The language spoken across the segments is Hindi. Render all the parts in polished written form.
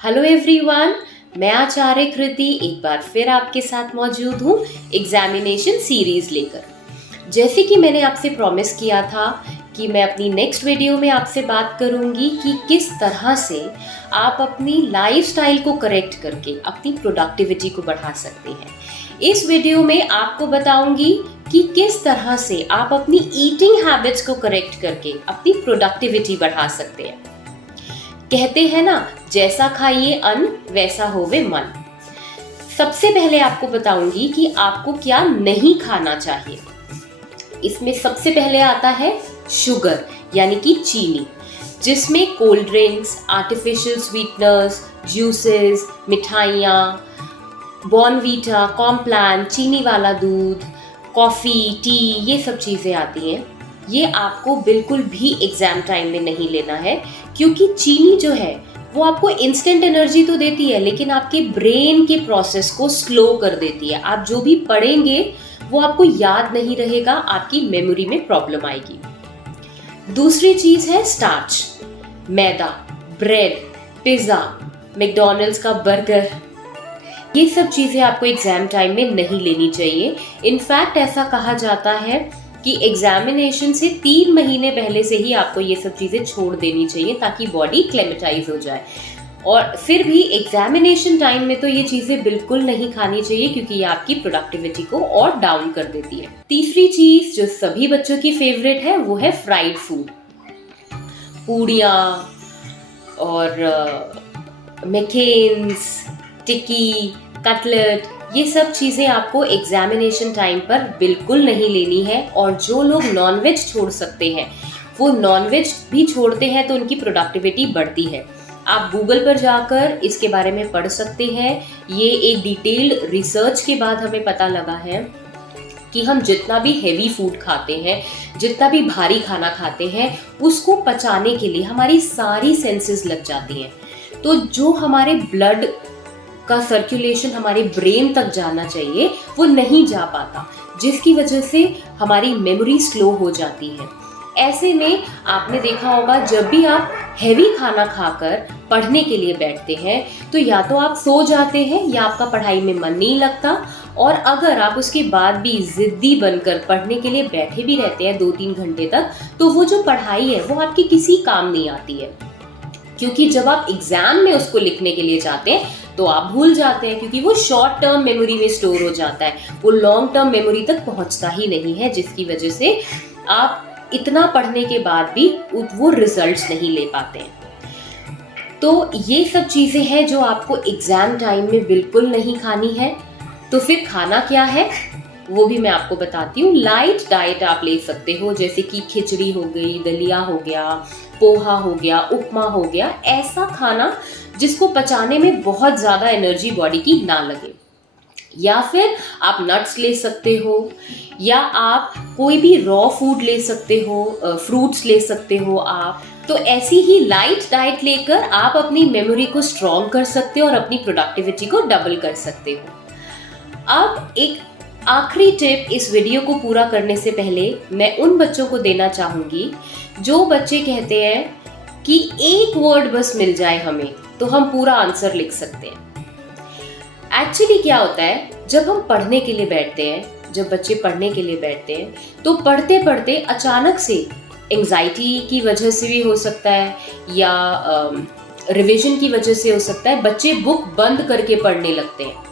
हेलो एवरीवन, मैं आचार्य कृति एक बार फिर आपके साथ मौजूद हूँ एग्जामिनेशन सीरीज लेकर। जैसे कि मैंने आपसे प्रॉमिस किया था कि मैं अपनी नेक्स्ट वीडियो में आपसे बात करूंगी कि किस तरह से आप अपनी लाइफस्टाइल को करेक्ट करके अपनी प्रोडक्टिविटी को बढ़ा सकते हैं। इस वीडियो में आपको बताऊंगी कि किस तरह से आप अपनी ईटिंग हैबिट्स को करेक्ट करके अपनी प्रोडक्टिविटी बढ़ा सकते हैं। कहते हैं ना, जैसा खाइए अन्न वैसा होवे मन। सबसे पहले आपको बताऊंगी कि आपको क्या नहीं खाना चाहिए। इसमें सबसे पहले आता है शुगर यानी कि चीनी, जिसमें cold drinks, artificial sweeteners, juices, मिठाइयाँ, बॉर्नवीटा, कॉम्प्लान, चीनी वाला दूध, कॉफ़ी, टी, ये सब चीज़ें आती हैं। ये आपको बिल्कुल भी एग्जाम टाइम में नहीं लेना है, क्योंकि चीनी जो है वो आपको इंस्टेंट एनर्जी तो देती है, लेकिन आपके ब्रेन के प्रोसेस को स्लो कर देती है। आप जो भी पढ़ेंगे वो आपको याद नहीं रहेगा, आपकी मेमोरी में प्रॉब्लम आएगी। दूसरी चीज है स्टार्च, मैदा, ब्रेड, पिज्जा, मैकडॉनल्ड्स का बर्गर, ये सब चीजें आपको एग्जाम टाइम में नहीं लेनी चाहिए। इनफैक्ट ऐसा कहा जाता है कि एग्जामिनेशन से 3 महीने पहले से ही आपको ये सब चीज़ें छोड़ देनी चाहिए, ताकि बॉडी क्लेमेटाइज हो जाए। और फिर भी एग्जामिनेशन टाइम में तो ये चीज़ें बिल्कुल नहीं खानी चाहिए, क्योंकि ये आपकी प्रोडक्टिविटी को और डाउन कर देती है। तीसरी चीज़ जो सभी बच्चों की फेवरेट है वो है फ्राइड फूड। पूड़ियाँ और मैकेन्स, टिक्की, कटलेट, ये सब चीज़ें आपको एग्जामिनेशन टाइम पर बिल्कुल नहीं लेनी है। और जो लोग नॉनवेज छोड़ सकते हैं वो नॉनवेज भी छोड़ते हैं, तो उनकी प्रोडक्टिविटी बढ़ती है। आप गूगल पर जाकर इसके बारे में पढ़ सकते हैं। ये एक डिटेल्ड रिसर्च के बाद हमें पता लगा है कि हम जितना भी हेवी फूड खाते हैं, जितना भी भारी खाना खाते हैं, उसको पचाने के लिए हमारी सारी सेंसेस लग जाती हैं। तो जो हमारे ब्लड का सर्कुलेशन हमारे ब्रेन तक जाना चाहिए वो नहीं जा पाता, जिसकी वजह से हमारी मेमोरी स्लो हो जाती है। ऐसे में आपने देखा होगा, जब भी आप हैवी खाना खाकर पढ़ने के लिए बैठते हैं तो या तो आप सो जाते हैं या आपका पढ़ाई में मन नहीं लगता। और अगर आप उसके बाद भी जिद्दी बनकर पढ़ने के लिए बैठे भी रहते हैं 2-3 घंटे तक, तो वो जो पढ़ाई है वो आपकी किसी काम नहीं आती है, क्योंकि जब आप एग्जाम में उसको लिखने के लिए जाते हैं तो आप भूल जाते हैं, क्योंकि वो शॉर्ट टर्म मेमोरी में स्टोर हो जाता है, वो लॉन्ग टर्म मेमोरी तक पहुंचता ही नहीं है, जिसकी वजह से आप इतना पढ़ने के बाद भी वो रिजल्ट्स नहीं ले पाते हैं। तो ये सब चीज़ें हैं जो आपको एग्जाम टाइम में बिल्कुल नहीं खानी है। तो फिर खाना क्या है वो भी मैं आपको बताती हूँ। लाइट डाइट आप ले सकते हो, जैसे कि खिचड़ी हो गई, दलिया हो गया, पोहा हो गया, उपमा हो गया। ऐसा खाना जिसको पचाने में बहुत ज़्यादा एनर्जी बॉडी की ना लगे। या फिर आप नट्स ले सकते हो, या आप कोई भी रॉ फूड ले सकते हो, फ्रूट्स ले सकते हो आप। तो ऐसी ही लाइट डाइट लेकर आप अपनी मेमोरी को स्ट्रॉन्ग कर सकते हो और अपनी प्रोडक्टिविटी को डबल कर सकते हो। अब एक आखिरी टिप इस वीडियो को पूरा करने से पहले मैं उन बच्चों को देना चाहूँगी जो बच्चे कहते हैं कि एक वर्ड बस मिल जाए हमें तो हम पूरा आंसर लिख सकते हैं। एक्चुअली क्या होता है, जब हम पढ़ने के लिए बैठते हैं, जब बच्चे पढ़ने के लिए बैठते हैं, तो पढ़ते पढ़ते अचानक से एंजाइटी की वजह से भी हो सकता है, या रिवीजन की वजह से हो सकता है, बच्चे बुक बंद करके पढ़ने लगते हैं।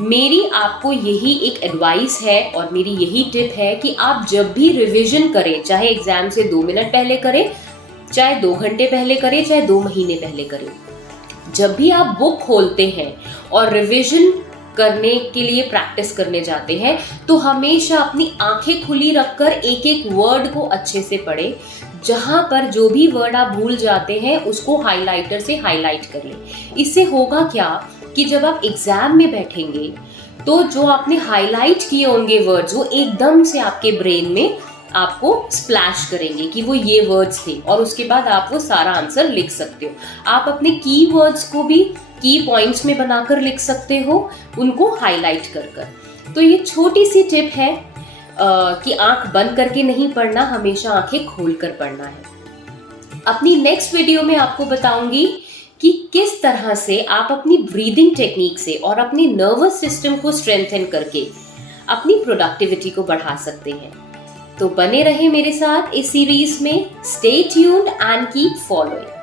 मेरी आपको यही एक एडवाइस है और मेरी यही टिप है कि आप जब भी रिवीजन करें, चाहे एग्जाम से 2 मिनट पहले करें, चाहे 2 घंटे पहले करें, चाहे 2 महीने पहले करें, जब भी आप बुक खोलते हैं और रिवीजन करने के लिए प्रैक्टिस करने जाते हैं, तो हमेशा अपनी आंखें खुली रखकर एक एक वर्ड को अच्छे से पढ़ें। जहां पर जो भी वर्ड आप भूल जाते हैं उसको हाइलाइटर से हाईलाइट कर लें। इससे होगा क्या कि जब आप एग्जाम में बैठेंगे तो जो आपने हाईलाइट किए होंगे वर्ड्स, वो एकदम से आपके ब्रेन में आपको स्प्लैश करेंगे कि वो ये वर्ड्स थे, और उसके बाद आप वो सारा आंसर लिख सकते हो। आप अपने की वर्ड्स को भी की पॉइंट्स में बनाकर लिख सकते हो, उनको हाईलाइट कर कर। तो ये छोटी सी टिप है कि आंख बंद करके नहीं पढ़ना, हमेशा आंखें खोल कर पढ़ना है। अपनी नेक्स्ट वीडियो में आपको बताऊंगी कि किस तरह से आप अपनी ब्रीदिंग टेक्निक से और अपने नर्वस सिस्टम को स्ट्रेंथन करके अपनी प्रोडक्टिविटी को बढ़ा सकते हैं। तो बने रहे मेरे साथ इस सीरीज में। Stay tuned and keep following.